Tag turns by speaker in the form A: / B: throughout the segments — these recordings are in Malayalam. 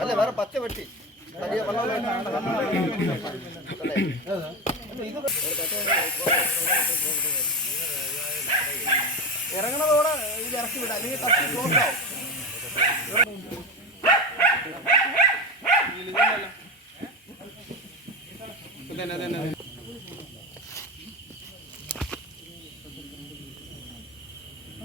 A: അല്ല വേറെ പച്ച വെട്ടി വലിയ ഇറങ്ങണതോടെ ഇത് ഇറക്കി വിടാം അല്ലെങ്കിൽ കത്തി ക്ലോസ് ആവും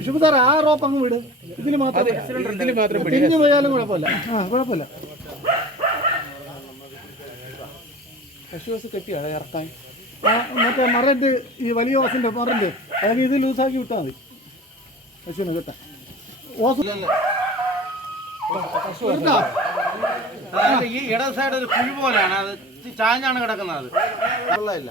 B: ഷിബു സാറേ ആ റോപ്പ് അങ്ങ് വിട് ഇതിന് മാത്രം തിരിഞ്ഞു പോയാലും കുഴപ്പമില്ല. ആ കുഴപ്പമില്ല.
C: ഇറക്കാൻ.
B: മറ്റേ മറന്റ് ഈ വലിയ ഓസിന്റെ മറന്റ് അതായത് ഇത് ലൂസാക്കി വിട്ടാൽ മതി. പശുവിനെ കേട്ടാ ഓസ്?
C: ഈ ഇട സൈഡ് ഒരു കുഴി പോലെയാണ് അത് ചാഞ്ഞാണ് കിടക്കുന്നത് വെള്ളമില്ല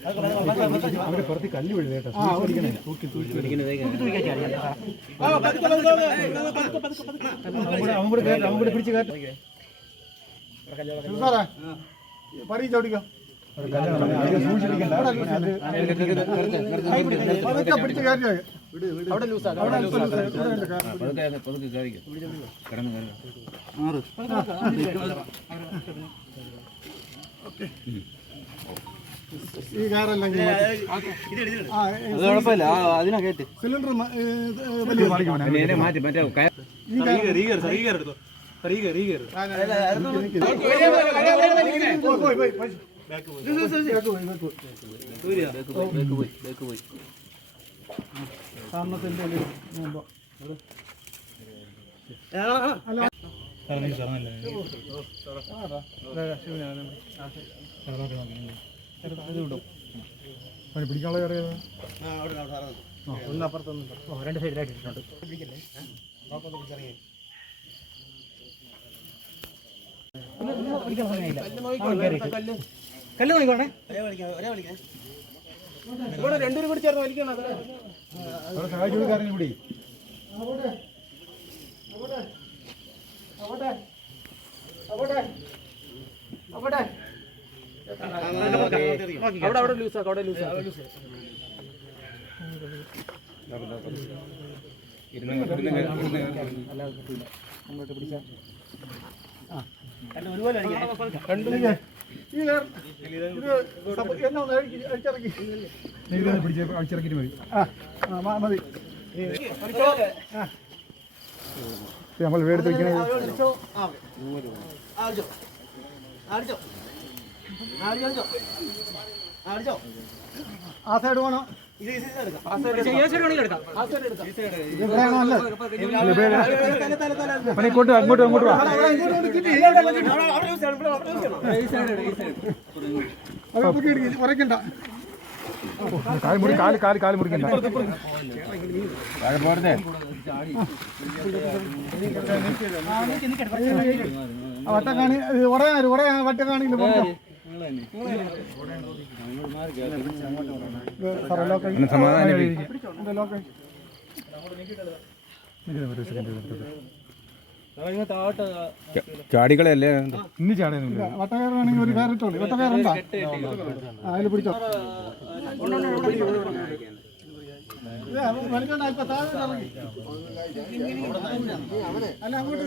B: അവർ പുറത്ത് കല്ല് വീഴും കേട്ടോ സൂക്ഷിക്കണേ. തൂക്കി തൂക്കി അവൻ കൂടെ കയറ്റം അവൻ കൂടെ പിടിച്ച് കയറ്റം സാറേ പടി ചവിടിക്കോ പതുക്കെ പിടിച്ച് കയറ്റി അവിടെ ലൂസാ അവിടെ ഈ കാറെല്ലാം
C: കുഴപ്പമില്ല. അതിനാ കേട്ട്
B: സിലിണ്ടർ
C: മാറ്റി മറ്റേ
B: ഈ കാർ പോയി, വിടും. അവന് പിടിക്കാനുള്ള കയറിയത് ഒന്നപ്പുറത്തൊന്നും
D: രണ്ട് സൈഡിലായിട്ട് ഇട്ടിട്ടുണ്ട്. കല്ല്
B: സഹായിച്ചു കാര്യം കൂടി.
C: അവിടെ. അവിടെ. ലൂസാ അവിടെ ലൂസ്
B: അഴിക്ക്, അഴിച്ചിറക്കി. ഇതൊന്ന് പിടിച്ച് മതി ആ, മ- മതി. ഇത് നമ്മൾ വേടുത്ത് വെക്കണേ ആ സൈഡ് വേണോ അങ്ങോട്ട് അങ്ങോട്ട് കാൽ കാൽ കാൽ കാൽ മുറിക്കണ്ട ആ, വട്ടം കാണി ഇത് ഉടയാ ഉടയാ വട്ടം കാണില്ല
E: ചാടികളല്ലേ
B: ഇന്ന് ചാടുന്നില്ല വട്ടകയറാണെങ്കിൽ ഒരു കയറിട്ടോളൂ വട്ടകയറുണ്ടോ അതിൽ പിടിച്ചോ അല്ല അങ്ങോട്ട്.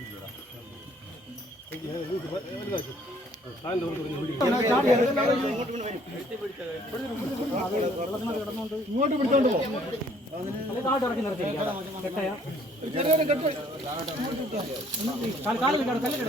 B: ചൂടുവെള്ളം പിന്നെ തുണിയൊക്കെ മുക്കി തുടച്ചു ഇങ്ങോട്ട് പിടിച്ചോണ്ട് പോ
D: താഴോട്ട് ഇറക്കി നിർത്തിയിരിക്കാം കെട്ടയോ
B: ചെറിയൊരു കെട്ട്
D: കാല് കാലിൽ കല്ലിൽ